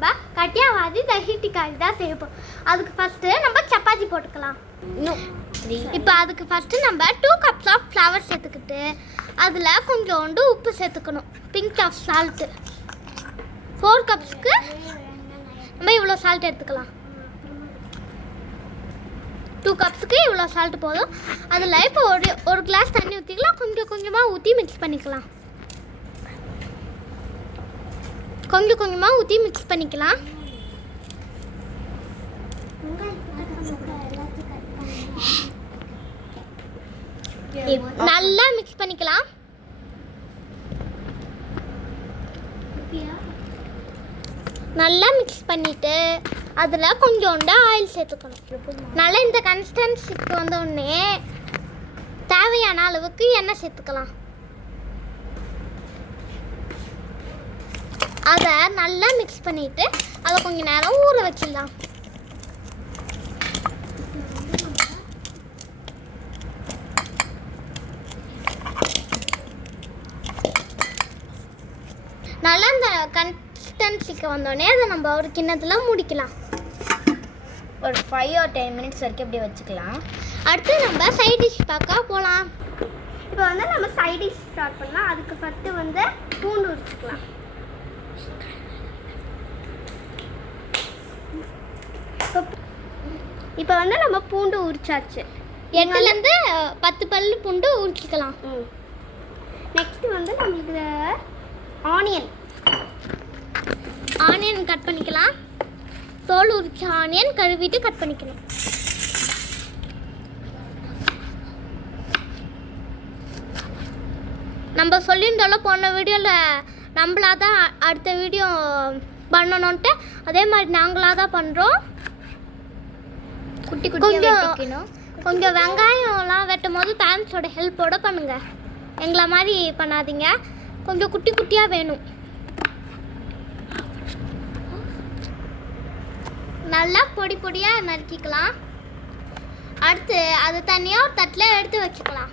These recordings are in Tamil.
நம்ம கட்டியாவாதி தஹிட்டிக்காய் தான் செய்யப்போம். அதுக்கு ஃபஸ்ட்டு நம்ம சப்பாத்தி போட்டுக்கலாம். இப்போ அதுக்கு ஃபஸ்ட்டு நம்ம 2 cups ஆஃப் ஃப்ளவர் சேர்த்துக்கிட்டு அதில் கொஞ்சோண்டு உப்பு சேர்த்துக்கணும். பிங்க் ஆஃப் சால்ட்டு 4 cupsக்கு நம்ம இவ்வளோ சால்ட் எடுத்துக்கலாம். 2 cupsக்கு இவ்வளோ சால்ட் போதும். அதில் இப்போ ஒரு கிளாஸ் தண்ணி ஊற்றிக்கலாம். கொஞ்சம் கொஞ்சமாக ஊற்றி மிக்ஸ் பண்ணிக்கலாம். நல்லா மிக்ஸ் பண்ணிக்கலாம். நல்லா மிக்ஸ் பண்ணிட்டு அதில் கொஞ்சோண்டு ஆயில் சேர்த்துக்கணும். நல்லா இந்த கன்சிஸ்டன்சிக்கு வந்த உடனே தேவையான அளவுக்கு எண்ணெய் சேர்த்துக்கலாம். அதை நல்லா மிக்ஸ் பண்ணிட்டு அதை கொஞ்சம் நேரம் ஊற வச்சிடலாம். நல்லா இந்த கன்சிஸ்டன்சிக்கு வந்தோடனே அதை நம்ம ஒரு கிண்ணத்தில் முடிக்கலாம். ஒரு 5 or 10 minutes வரைக்கும் அப்படியே வச்சுக்கலாம். அடுத்து நம்ம சைட் டிஷ் பார்க்க போகலாம். இப்போ வந்து நம்ம சைட் டிஷ் ஸ்டார்ட் பண்ணலாம். அதுக்கு ஃபஸ்ட்டு வந்து பூண்டு உரிச்சுக்கலாம். இப்போ வந்து நம்ம பூண்டு உரிச்சாச்சு. 8லேருந்து 10 பல்லு பூண்டு உரிச்சிக்கலாம். நெக்ஸ்ட்டு வந்து நம்மளுக்கு ஆனியன் கட் பண்ணிக்கலாம். தோல் உரிச்ச ஆனியன் கழுவிட்டு கட் பண்ணிக்கணும். நம்ம சொல்லியிருந்தாலும் போன வீடியோவில் நம்மளாக தான் அடுத்த வீடியோ பண்ணணுன்ட்டு அதே மாதிரி நாங்களாக தான் பண்ணுறோம். கொஞ்சம் வெங்காயம்லாம் வெட்டும் போது பேரண்ட்ஸோட ஹெல்ப்போடு பண்ணுங்கள். எங்களை மாதிரி பண்ணாதீங்க. கொஞ்சம் குட்டி குட்டியாக வேணும். நல்லா பொடி பொடியாக நறுக்கிக்கலாம். அடுத்து அது தனியாக ஒரு தட்டில் எடுத்து வச்சுக்கலாம்.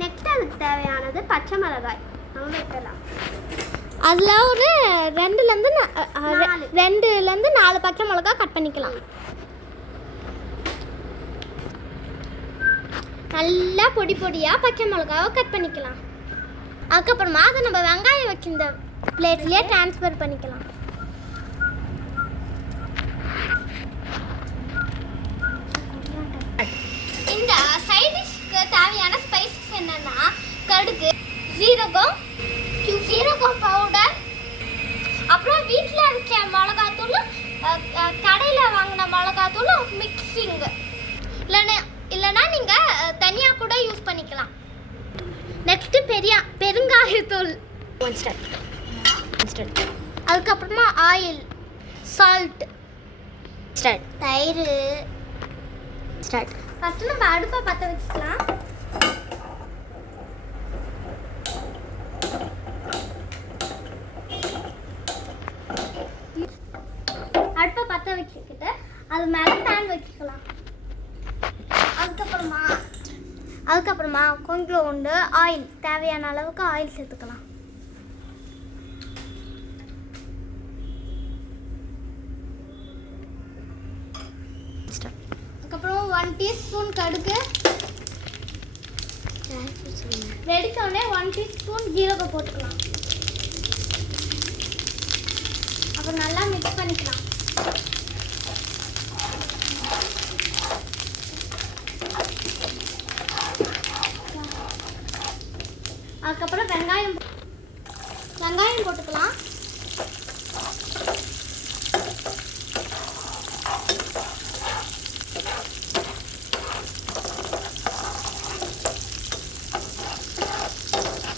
நெக்ஸ்ட் அதுக்கு தேவையானது பச்சை மிளகாய் நம்ம வெட்டலாம். அதில் ஒரு 2லேருந்து 4 பச்சை மிளகாய் கட் பண்ணிக்கலாம். நல்லா பொடி பொடியாக பச்சை மிளகாவை கட் பண்ணிக்கலாம். அதுக்கப்புறமா அதை நம்ம வெங்காயம் வச்சிருந்த பிளேட்லேயே ட்ரான்ஸ்ஃபர் பண்ணிக்கலாம். இந்த சைட் டிஷ்க்கு தேவையான ஸ்பைசஸ் என்னன்னா கடுகு, சீரகம் பவுடர், அப்புறம் வீட்டில் அரைச்ச மிளகாத்தூள், கடையில் வாங்கின மிளகாத்தூள் மிக்சிங். இல்லைன்னா நீங்கள் தனியாக கூட யூஸ் பண்ணிக்கலாம். நெக்ஸ்ட்டு பெருங்காயத்தூள், அதுக்கப்புறமா ஆயில், சால்ட், தயிர். ஃபஸ்ட்டு நம்ம அடுப்பை பற்ற வச்சுக்கலாம். அடுப்பை பற்ற வச்சுக்கிட்டு அது மேலே பேன் வச்சுக்கலாம். அதுக்கப்புறமா கொஞ்சோண்டு ஆயில், தேவையான அளவுக்கு ஆயில் சேர்த்துக்கலாம். அதுக்கப்புறம் 1 டீஸ்பூன் கடுகு, வெடிச்சோடனே 1 டீஸ்பூன் ஜீரகம் போட்டுக்கலாம். அப்புறம் நல்லா மிக்ஸ் பண்ணிக்கலாம். அதுக்கப்புறம் வெங்காயம் போட்டுக்கலாம்.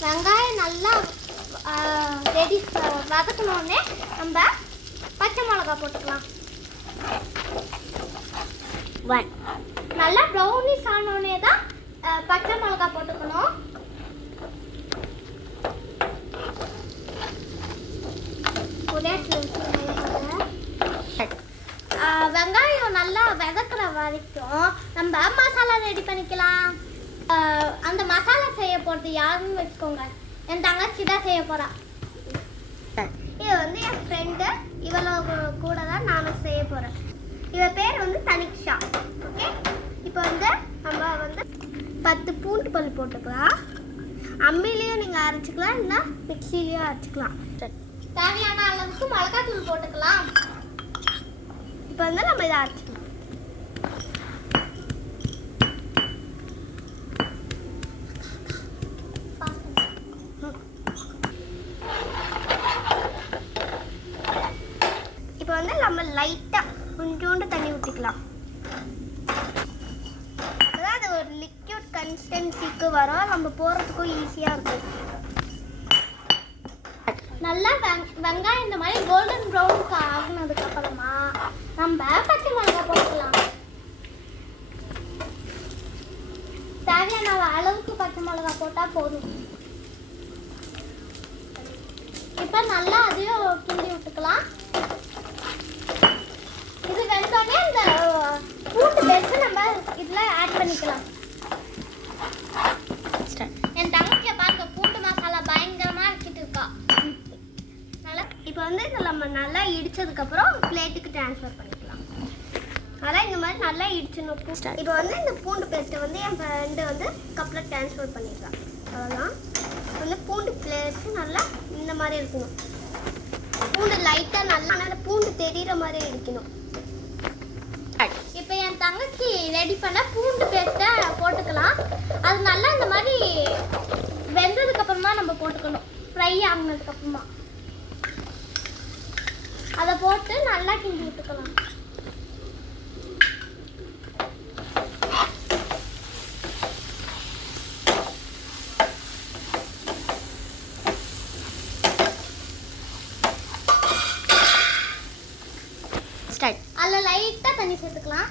வெங்காயம் நல்லா வதக்கணுன்னே நம்ம பச்சை மிளகா போட்டுக்கலாம். நல்லா ப்ரௌனிஷ் ஆனோடனே தான் பச்சை மிளகா போட்டுக்கணும். வெங்காயம் நல்லா வதக்குற வரைக்கும் நம்ம மசாலா ரெடி பண்ணிக்கலாம். அந்த மசாலா செய்ய போகிறது யாருன்னு வச்சுக்கோங்க. என் தங்கச்சி தான் செய்ய போகிறா. இது வந்து என் ஃப்ரெண்டு, இவளோட கூட தான் நானும் செய்ய போகிறேன். இவ பேர் வந்து தனிக்ஷா. ஓகே, இப்போ வந்து நம்ம வந்து 10 பூண்டு பல் போட்டுக்கலாம். அம்மிலையும் நீங்கள் அரைச்சிக்கலாம், இல்லைன்னா மிக்சிலையும் அரைச்சிக்கலாம். தேவையான அளவுக்கு மிளகாத்தூள் போட்டுக்கலாம். இப்போ வந்து நம்ம இதை அரைச்சிக்கலாம். இப்போ வந்து நம்ம லைட்டாக கொஞ்சோண்டு தண்ணி ஊற்றிக்கலாம். அப்போதான் அது ஒரு லிக்யூட் கன்சிஸ்டன்சிக்கு வரும், நம்ம போகிறதுக்கும் ஈஸியாக இருக்கும். நல்லா வெங்காயம் இந்த மாதிரி கோல்டன் ப்ரௌனுக்கு ஆகினதுக்கு அப்புறமா நம்ம பச்சை மிளகாய் போட்டுக்கலாம். தேவையான அளவுக்கு பச்சை மிளகாய் போட்டால் போதும். இப்போ நல்லா அதையும் கிண்டி விட்டுக்கலாம். இது வெந்தோடனே இந்த பூண்டு பேஸ்ட் நம்ம இதில் ஆட் பண்ணிக்கலாம். என் தங்கச்சியை பார்க்க பூண்டு மசாலா பயங்கரமாக அரைச்சிட்டு இருக்கா. நல்லா இப்போ வந்து இதில் நம்ம நல்லா இடித்ததுக்கப்புறம் பிளேட்டுக்கு ட்ரான்ஸ்ஃபர் பண்ணிக்கலாம். அதனால் இந்த மாதிரி நல்லா இடிச்சணும். இப்போ வந்து இந்த பூண்டு பேஸ்ட்டை வந்து என் ஃப்ரெண்டு வந்து கப்பில் ட்ரான்ஸ்ஃபர் பண்ணிக்கலாம். அவ்வளோதான். வந்து பூண்டு பேஸ்ட்டு நல்லா இந்த மாதிரி இருக்கணும். பூண்டு லைட்டாக நல்லா ஆனால் பூண்டு தெரிகிற மாதிரி இருக்கணும். இப்போ என் தங்கச்சி ரெடி பண்ண பூண்டு பேஸ்ட்டை போட்டுக்கலாம். அது நல்லா இந்த மாதிரி வெந்ததுக்கப்புறமா நம்ம போட்டுக்கணும். ஃப்ரை ஆகினதுக்கப்புறமா அதை போட்டு நல்லா கிண்டி விட்டுக்கலாம். அதில் லைட்டாக தண்ணி சேர்த்துக்கலாம்.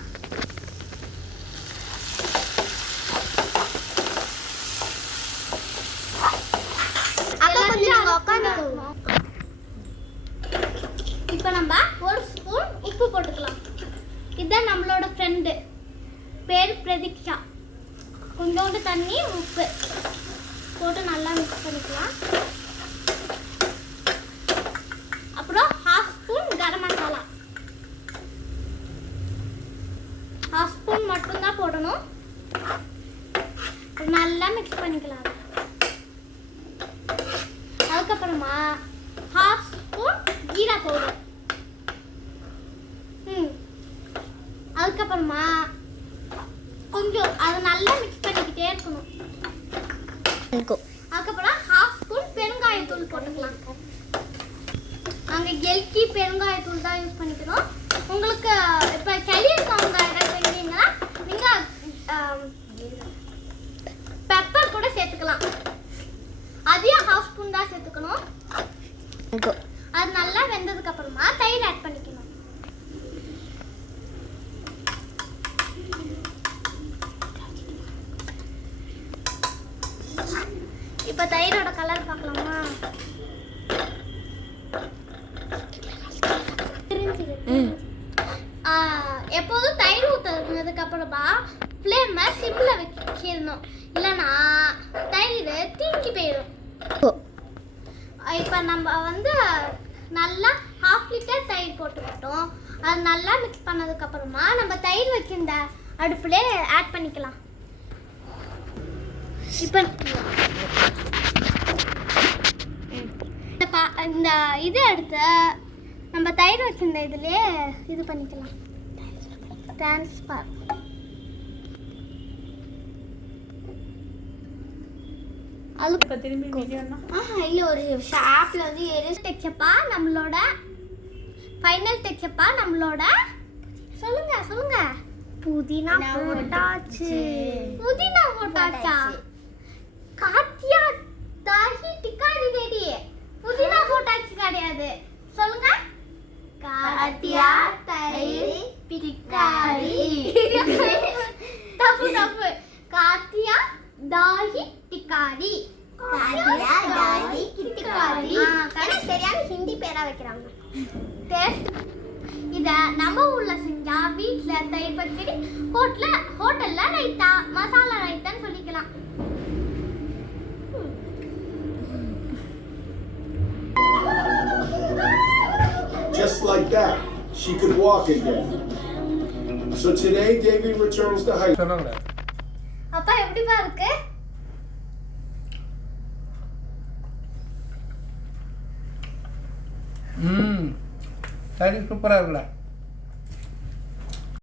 இப்போ நம்ம 1 ஸ்பூன் உப்பு போட்டுக்கலாம். இதுதான் நம்மளோட ஃப்ரெண்டு பேர் பிரதீக்ஷா. கொஞ்சோண்டு தண்ணி உப்பு போட்டு நல்லா மிக்ஸ் பண்ணிக்கலாம். அப்புறம் 1/2 ஸ்பூன் கரம் மசாலா. 1/2 ஸ்பூன் மட்டும்தான் போடணும். நல்லா மிக்ஸ் பண்ணிக்கலாம். அதுக்கப்புறமா 1/2 ஸ்பூன் ஜீரா பவுடர். அதுக்கப்புறமா கொஞ்சம் அதை நல்லா மிக்ஸ் பண்ணிக்கிட்டே இருக்கணும். அதுக்கப்புறம் 1/2 ஸ்பூன் பெருங்காயத்தூள் போட்டுக்கலாம். நாங்கள் எல்கி பெருங்காயத்தூள் தான் யூஸ் பண்ணிக்கிறோம். உங்களுக்கு இப்போ சளி இருக்கவங்க செஞ்சீங்கன்னா நீங்கள் பெப்பர் கூட சேர்த்துக்கலாம். அதையும் 1/2 ஸ்பூன் தான் சேர்த்துக்கணும். அது நல்லா வெந்ததுக்கு அப்புறமா தயிர் ஆட் பண்ணிக்கணும். இப்போ தயிரோட கலர் பார்க்கலாமா? எப்போதும் தயிர் ஊற்றுனதுக்கு அப்புறமா ஃப்ளேமை சிம்மில் வச்சிடணும், இல்லைன்னா தயிர் தீக்கி போயிடும். இப்போ நம்ம வந்து நல்லா 1/2 லிட்டர் தயிர் போட்டுக்கிட்டோம். அது நல்லா மிக்ஸ் பண்ணதுக்கப்புறமா நம்ம தயிர் வைக்கின்ற அடுப்புலே ஆட் பண்ணிக்கலாம். இப்போ இந்த இது எடுத்து நம்ம தயிர் வச்சிருந்த இதுலேயே இது பண்ணிக்கலாம். ட்ரான்ஸ்ஃபர் அது திரும்பி வீடியோனா இல்லை ஒரு ஷாப்பில் வந்து எரிஸ் டெக்ஸப்பா நம்மளோட ஃபைனல் டெக்ஸப்பா நம்மளோட சொல்லுங்க புதினா போட்டாச்சு. புதினா போட்டாச்சா? காத்தியா தாஹி டிக்காரி ரெடி. புதினா போட்டாச்சு கிடையாது. சொல்லுங்க. காத்தியா தாஹி டிக்காரி. தப்பு. காத்தியா தாஹி டிக்காரி. காத்தியா தாஹி டிக்காரி. சரியான ஹிந்தி பேரா வைக்கிறாங்க. டேஸ்ட் இதை நம்ம ஊரில் செஞ்சால் வீட்டில் தயிர் பச்சடி, ஹோட்டலில் raita like that, she could walk again. So today, Davy returns to high school. சொன்னாங்க அப்பா எப்படிப்பா இருக்கு? சரி சூப்பராக இருக்குல்ல